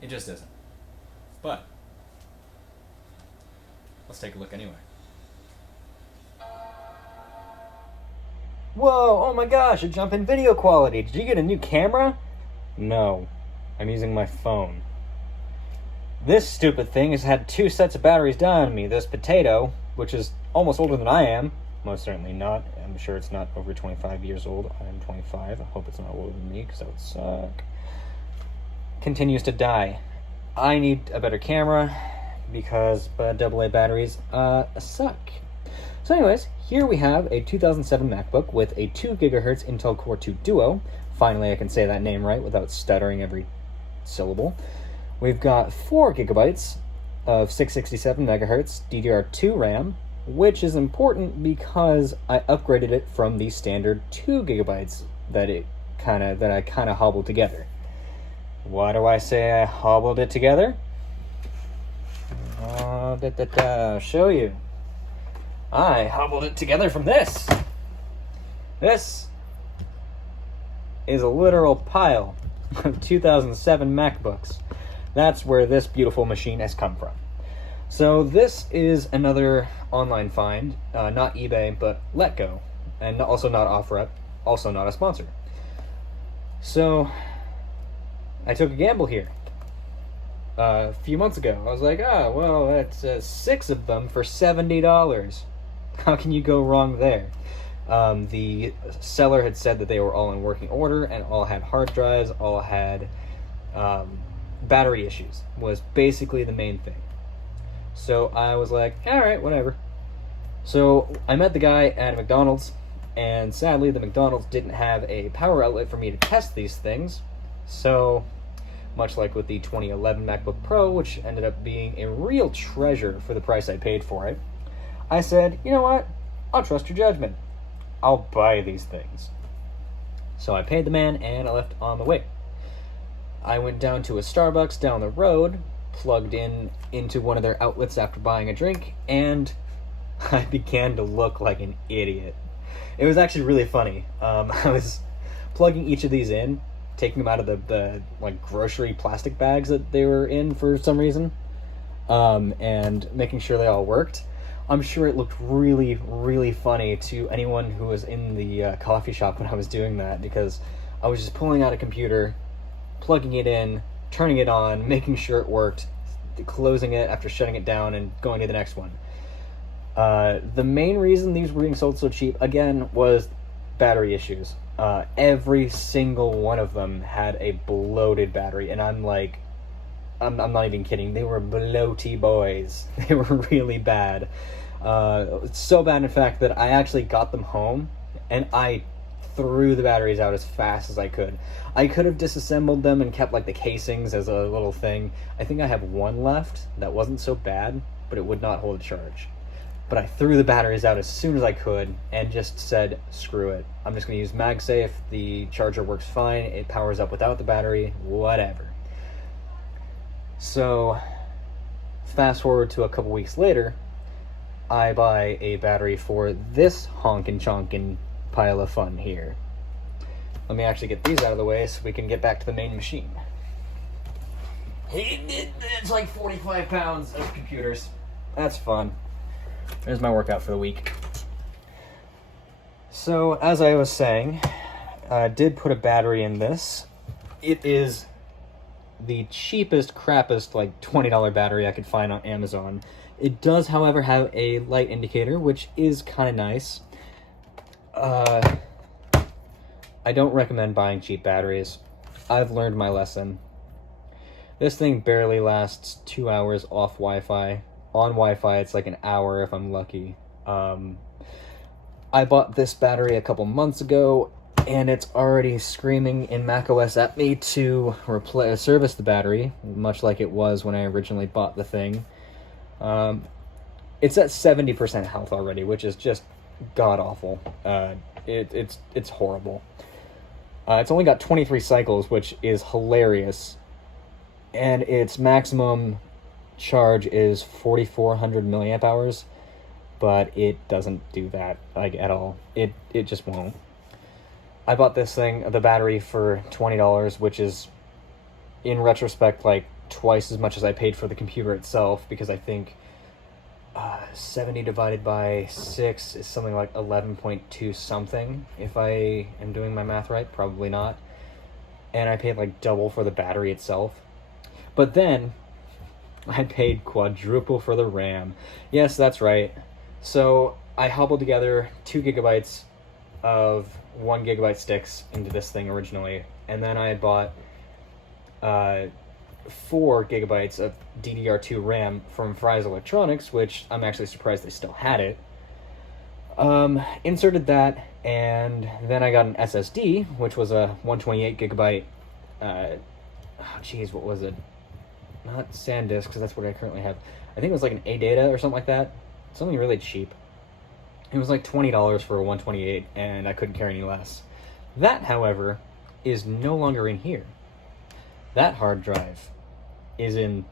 It just isn't. But let's take a look anyway. Whoa, oh my gosh, a jump in video quality. Did you get a new camera? No, I'm using my phone. This stupid thing has had 2 sets of batteries down on me. This potato, which is almost older than I am, most certainly not. I'm sure it's not over 25 years old. I'm 25. I hope it's not older than me, because that would suck. Continues to die. I need a better camera, because AA batteries suck. So anyways, here we have a 2007 MacBook with a 2 GHz Intel Core 2 Duo. Finally, I can say that name right without stuttering every syllable. We've got 4 gigabytes of 667 megahertz DDR2 RAM, which is important because I upgraded it from the standard 2 gigabytes that I kind of hobbled together. Why do I say I hobbled it together? I'll show you. I hobbled it together from this. This is a literal pile of 2007 MacBooks. That's where this beautiful machine has come from. So this is another online find, not eBay, but Letgo, and also not OfferUp, also not a sponsor. So I took a gamble here. A few months ago, I was like, well, that's 6 of them for $70. How can you go wrong there? The seller had said that they were all in working order and all had hard drives, all had battery issues, was basically the main thing. So I was like, alright, whatever. So I met the guy at McDonald's, and sadly the McDonald's didn't have a power outlet for me to test these things. So, much like with the 2011 MacBook Pro, which ended up being a real treasure for the price I paid for it, I said, you know what? I'll trust your judgment. I'll buy these things. So I paid the man and I left on the way. I went down to a Starbucks down the road, plugged into one of their outlets after buying a drink, and I began to look like an idiot. It was actually really funny. I was plugging each of these in, taking them out of the like grocery plastic bags that they were in for some reason, and making sure they all worked. I'm sure it looked really, really funny to anyone who was in the coffee shop when I was doing that, because I was just pulling out a computer, plugging it in, turning it on, making sure it worked, closing it after shutting it down, and going to the next one. The main reason these were being sold so cheap, again, was battery issues. Every single one of them had a bloated battery, and I'm like, I'm not even kidding, they were bloaty boys. They were really bad. So bad, in fact, that I actually got them home, and I threw the batteries out as fast as I could. I could have disassembled them and kept like the casings as a little thing. I think I have one left that wasn't so bad, but it would not hold a charge. But I threw the batteries out as soon as I could and just said, screw it. I'm just going to use MagSafe. The charger works fine. It powers up without the battery, whatever. So, fast forward to a couple weeks later, I buy a battery for this honkin' chonkin' pile of fun here. Let me actually get these out of the way so we can get back to the main machine. It's like 45 pounds of computers. That's fun. There's my workout for the week. So, as I was saying, I did put a battery in this. It is the cheapest, crappest, like $20 battery I could find on Amazon. It does, however, have a light indicator, which is kind of nice. I don't recommend buying cheap batteries. I've learned my lesson. This thing barely lasts 2 hours off Wi-Fi. On Wi-Fi, it's like an hour if I'm lucky. I bought this battery a couple months ago, and it's already screaming in macOS at me to service the battery, much like it was when I originally bought the thing. It's at 70% health already, which is just god-awful. It's horrible. It's only got 23 cycles, which is hilarious, and its maximum charge is 4,400 milliamp hours, but it doesn't do that, like, at all. It just won't. I bought this thing, the battery, for $20, which is, in retrospect, like twice as much as I paid for the computer itself, because I think 70 divided by 6 is something like 11.2 something, if I am doing my math right. Probably not. And I paid like double for the battery itself. But then I paid quadruple for the RAM. Yes, that's right. So I hobbled together 2 gigabytes of 1 gigabyte sticks into this thing originally, and then I had bought 4 gigabytes of DDR2 RAM from Fry's Electronics, which I'm actually surprised they still had it. Inserted that, and then I got an SSD, which was a 128 gigabyte, what was it? Not SanDisk, because that's what I currently have. I think it was like an ADATA or something like that. Something really cheap. It was like $20 for a 128, and I couldn't carry any less. That, however, is no longer in here. That hard drive is in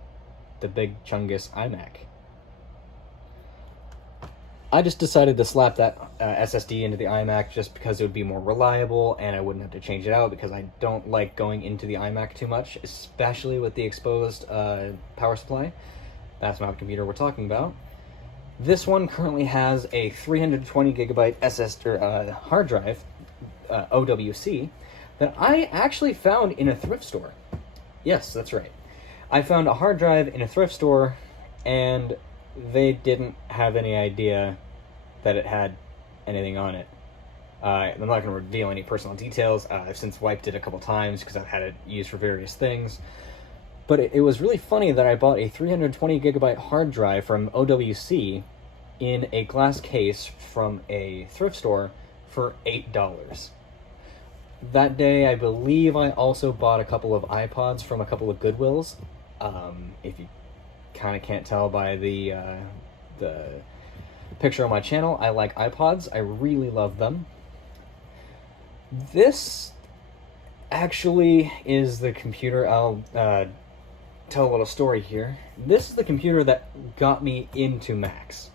the big Chungus iMac. I just decided to slap that SSD into the iMac just because it would be more reliable and I wouldn't have to change it out, because I don't like going into the iMac too much, especially with the exposed power supply. That's not the computer we're talking about. This one currently has a 320 gigabyte hard drive, OWC, that I actually found in a thrift store. Yes, that's right. I found a hard drive in a thrift store, and they didn't have any idea that it had anything on it. I'm not going to reveal any personal details. I've since wiped it a couple times because I've had it used for various things. But it was really funny that I bought a 320 gigabyte hard drive from OWC in a glass case from a thrift store for $8. That day, I believe I also bought a couple of iPods from a couple of Goodwills. If you kind of can't tell by the picture on my channel, I like iPods. I really love them. This actually is the computer. I'll tell a little story here. This is the computer that got me into Macs.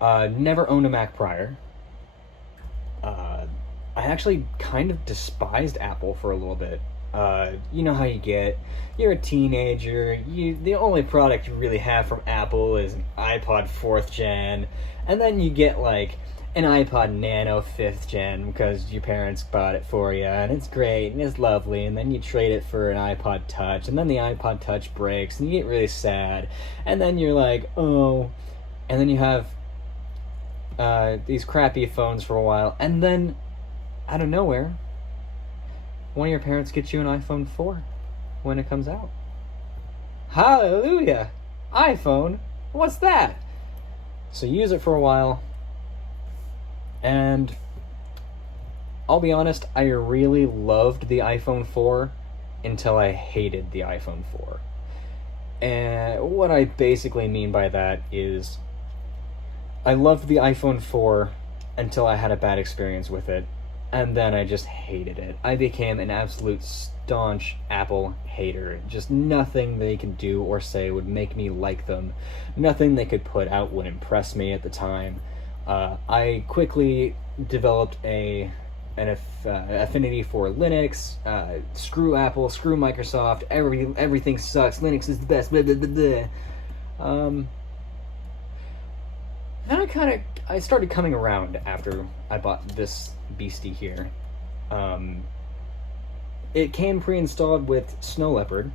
Never owned a Mac prior. I actually kind of despised Apple for a little bit. You know how you get, you're a teenager, the only product you really have from Apple is an iPod 4th gen, and then you get like an iPod Nano 5th gen because your parents bought it for you, and it's great, and it's lovely, and then you trade it for an iPod Touch, and then the iPod Touch breaks, and you get really sad, and then you're like, oh, and then you have these crappy phones for a while, and then, out of nowhere, one of your parents gets you an iPhone 4 when it comes out. Hallelujah! iPhone? What's that? So you use it for a while, and I'll be honest, I really loved the iPhone 4 until I hated the iPhone 4. And what I basically mean by that is I loved the iPhone 4 until I had a bad experience with it, and then I just hated it. I became an absolute staunch Apple hater. Just nothing they could do or say would make me like them. Nothing they could put out would impress me at the time. I quickly developed an affinity for Linux. Screw Apple, screw Microsoft, everything sucks, Linux is the best, blah, blah, blah, blah. Then I started coming around after I bought this beastie here. It came pre-installed with Snow Leopard,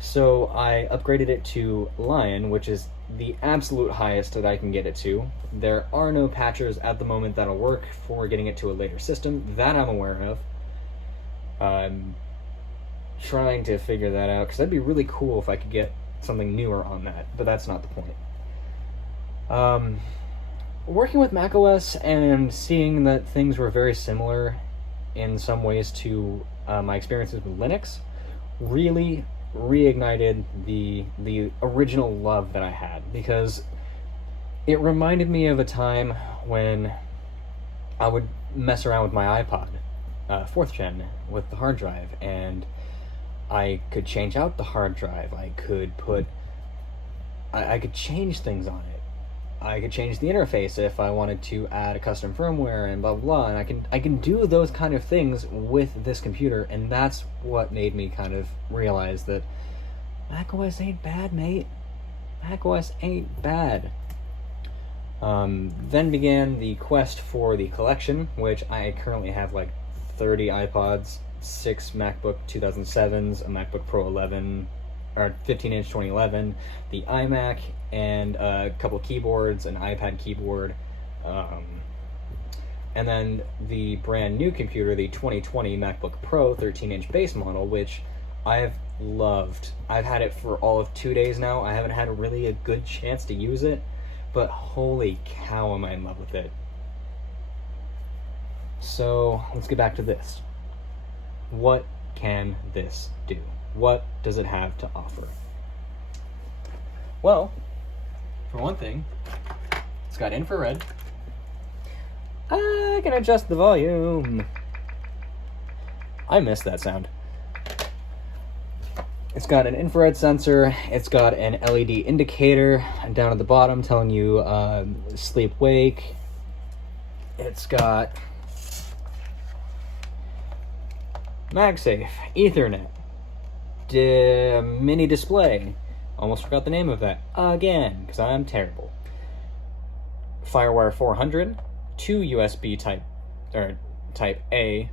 so I upgraded it to Lion, which is the absolute highest that I can get it to. There are no patchers at the moment that'll work for getting it to a later system, that I'm aware of. I'm trying to figure that out, because that'd be really cool if I could get something newer on that, but that's not the point. Working with macOS and seeing that things were very similar in some ways to my experiences with Linux really reignited the original love that I had, because it reminded me of a time when I would mess around with my iPod 4th gen with the hard drive, and I could change out the hard drive. I could change things on it. I could change the interface if I wanted to add a custom firmware and blah blah, and I can do those kind of things with this computer, and that's what made me kind of realize that macOS ain't bad, mate. macOS ain't bad. Then began the quest for the collection, which I currently have like 30 iPods, 6 MacBook 2007s, a MacBook Pro 11, or 15-inch 2011, the iMac, and a couple keyboards, an iPad keyboard, and then the brand new computer, the 2020 MacBook Pro 13-inch base model, which I've loved. I've had it for all of 2 days now. I haven't had really a good chance to use it, but holy cow, am I in love with it. So let's get back to this. What can this do? What does it have to offer? Well, for one thing, it's got infrared. I can adjust the volume. I miss that sound. It's got an infrared sensor. It's got an LED indicator down at the bottom telling you sleep, wake. It's got MagSafe, Ethernet, mini display. Almost forgot the name of that again because I'm terrible. FireWire 400, 2 USB type A,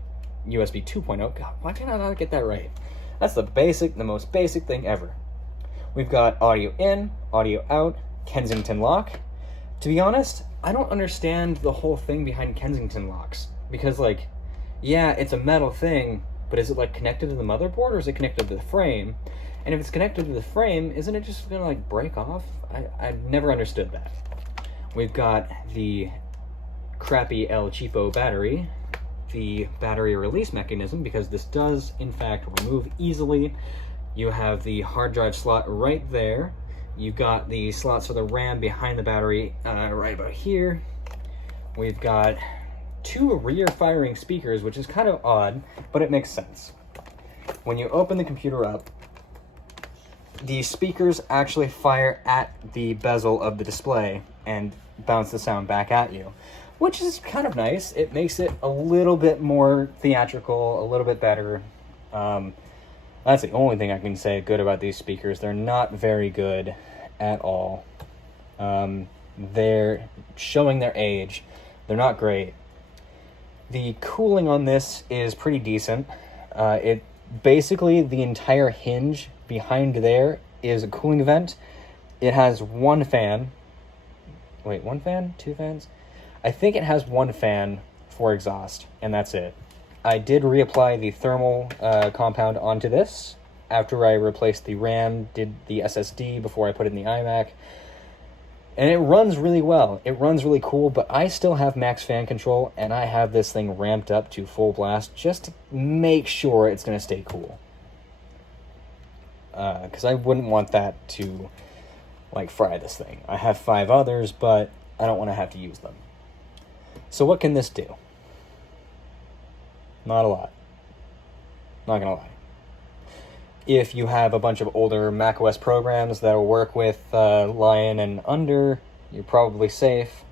USB 2.0. God, why did I not get that right? That's the most basic thing ever. We've got audio in, audio out, Kensington lock. To be honest, I don't understand the whole thing behind Kensington locks because, like, yeah, it's a metal thing, but is it like connected to the motherboard or is it connected to the frame? And if it's connected to the frame, isn't it just gonna like break off? I've never understood that. We've got the crappy El Cheapo battery, the battery release mechanism, because this does in fact remove easily. You have the hard drive slot right there. You've got the slots for the RAM behind the battery right about here. We've got 2 rear firing speakers, which is kind of odd, but it makes sense. When you open the computer up, the speakers actually fire at the bezel of the display and bounce the sound back at you, which is kind of nice. It makes it a little bit more theatrical, a little bit better. That's the only thing I can say good about these speakers. They're not very good at all. They're showing their age. They're not great. The cooling on this is pretty decent. It basically, the entire hinge behind there is a cooling vent. It has 1 fan. Wait, 1 fan? 2 fans? I think it has 1 fan for exhaust, and that's it. I did reapply the thermal compound onto this after I replaced the RAM, did the SSD before I put it in the iMac. And it runs really well. It runs really cool, but I still have max fan control, and I have this thing ramped up to full blast just to make sure it's going to stay cool. Because I wouldn't want that to, like, fry this thing. I have 5 others, but I don't want to have to use them. So what can this do? Not a lot. Not gonna lie. If you have a bunch of older macOS programs that will work with Lion and under, you're probably safe.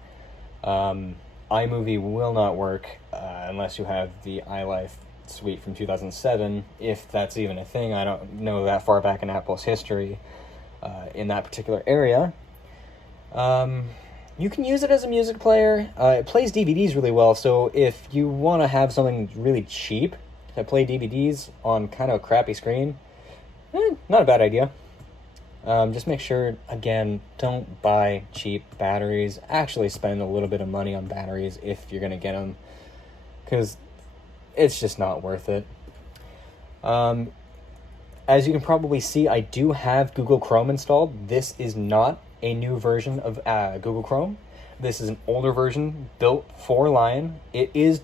iMovie will not work unless you have the iLife suite from 2007, if that's even a thing. I don't know that far back in Apple's history in that particular area. You can use it as a music player. It plays DVDs really well, so if you want to have something really cheap to play DVDs on kind of a crappy screen, not a bad idea. Just make sure, again, don't buy cheap batteries. Actually spend a little bit of money on batteries if you're going to get them, because it's just not worth it. As you can probably see, I do have Google Chrome installed. This is not a new version of Google Chrome. This is an older version built for Lion. It is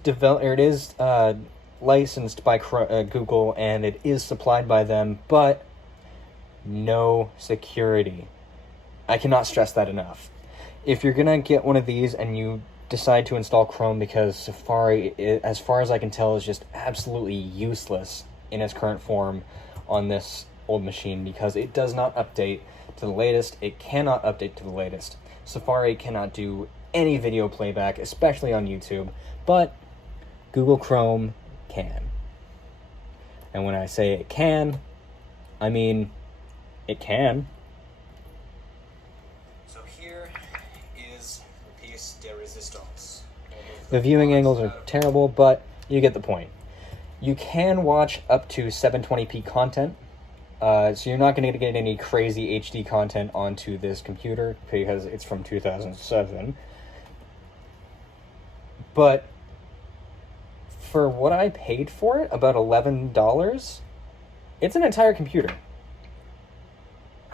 licensed by Google, and it is supplied by them, but no security. I cannot stress that enough. If you're gonna get one of these and you decide to install Chrome, because Safari, as far as I can tell, is just absolutely useless in its current form on this old machine, because it does not update to the latest. It cannot update to the latest. Safari cannot do any video playback, especially on YouTube, but Google Chrome can. And when I say it can, I mean It can. So here is the piece de resistance. The viewing angles are terrible, but you get the point. You can watch up to 720p content, so you're not going to get any crazy HD content onto this computer because it's from 2007. But for what I paid for it, about $11, it's an entire computer.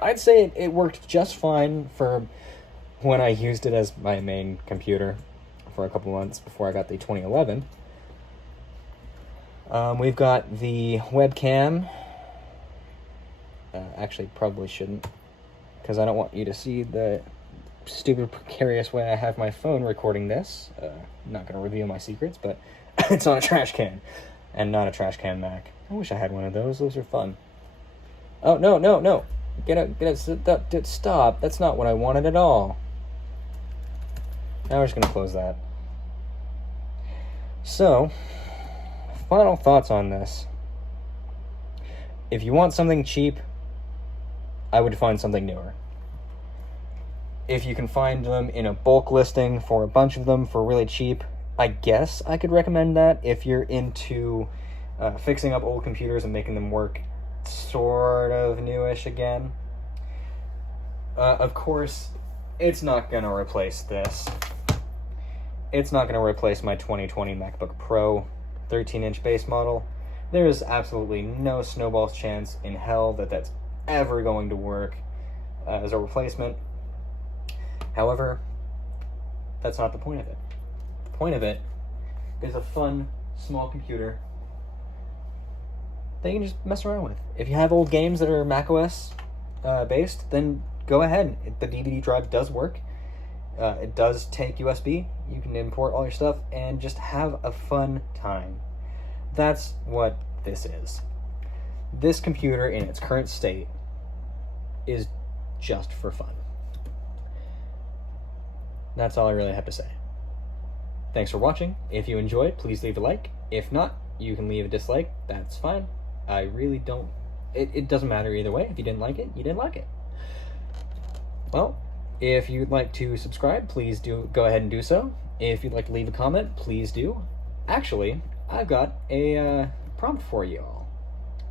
I'd say it worked just fine for when I used it as my main computer for a couple months before I got the 2011. We've got the webcam. Actually, probably shouldn't, because I don't want you to see the stupid, precarious way I have my phone recording this. I'm not going to reveal my secrets, but it's on a trash can, and not a trash can Mac. I wish I had one of those. Those are fun. Oh, no, no, no. Get out, stop. That's not what I wanted at all. Now we're just going to close that. So, final thoughts on this. If you want something cheap, I would find something newer. If you can find them in a bulk listing for a bunch of them for really cheap, I guess I could recommend that if you're into fixing up old computers and making them work sort of newish again. Of course, it's not going to replace this. It's not going to replace my 2020 MacBook Pro 13-inch base model. There is absolutely no snowball's chance in hell that that's ever going to work as a replacement. However, that's not the point of it. The point of it is a fun, small computer that you can just mess around with. If you have old games that are macOS based, then go ahead. The DVD drive does work. It does take USB. You can import all your stuff and just have a fun time. That's what this is. This computer in its current state is just for fun. That's all I really have to say. Thanks for watching. If you enjoyed, please leave a like. If not, you can leave a dislike. That's fine. I really don't... It doesn't matter either way. If you didn't like it, you didn't like it. Well, if you'd like to subscribe, please do go ahead and do so. If you'd like to leave a comment, please do. Actually, I've got a prompt for you all.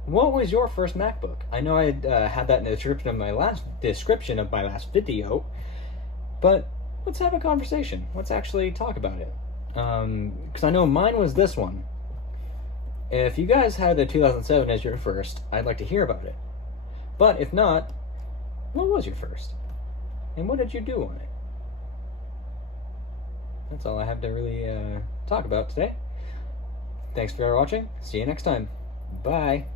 What was your first MacBook? I know I had that in the description of my last video, but let's have a conversation. Let's actually talk about it. Because I know mine was this one. If you guys had the 2007 as your first, I'd like to hear about it. But if not, what was your first? And what did you do on it? That's all I have to really talk about today. Thanks for watching. See you next time. Bye.